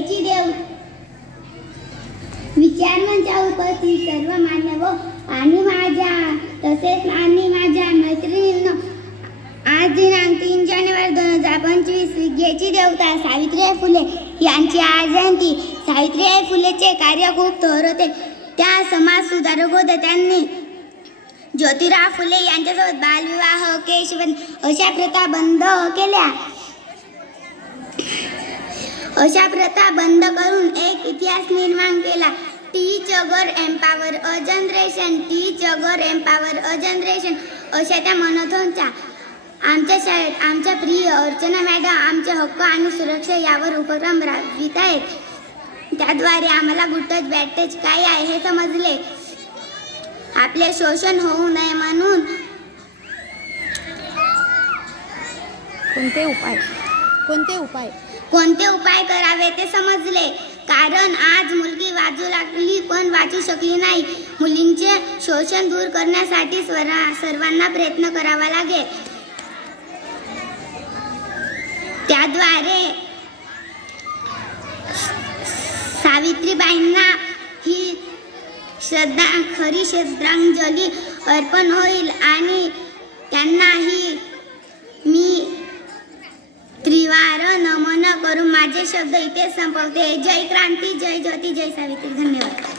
देव विचारमंचा उपस्थित सर्व मान्यव आणि माझ्या मैत्रिणींनो, आज दिनांक 3 जानेवारी 2025 विद्येची देवता सावित्रीबाई फुले यांची आज जयंती। सावित्रीबाई फुलेचे कार्य खूप थोर होते। त्या समाज सुधारक होत्या। त्यांनी ज्योतिराव फुले यांच्यासोबत बालविवाह, केशवंत अशा प्रथा बंद केल्या। अशा प्रथा बंद करून एक इतिहास निर्माण केला। टीच a girl empower a generation, teach a girl empower a generation अशा त्या म्हणत होत्या। आमच्या शाळेत आमच्या प्रिय अर्चना मॅडम आमचे हक्क आणि सुरक्षा यावर उपक्रम राबवित आहेत। त्याद्वारे आम्हाला गुड टच बॅड टच काय आहे हे समजले। आपले शोषण होऊ नये म्हणून कोणते उपाय करावे ते समजले। कारण आज मुलगी वाचू लागली पण वाचू शकली नाही। मुलींचे शोषण दूर करण्यासाठी सर्वांना प्रयत्न करावा लागेल। त्याद्वारे सावित्रीबाईंना ही खरी श्रद्धांजली अर्पण होईल आणि त्यांनाही मी त्रिवार नमन करून माझे शब्द इथे संपवते। जय क्रांती, जय ज्योती, जय सावित्री। धन्यवाद।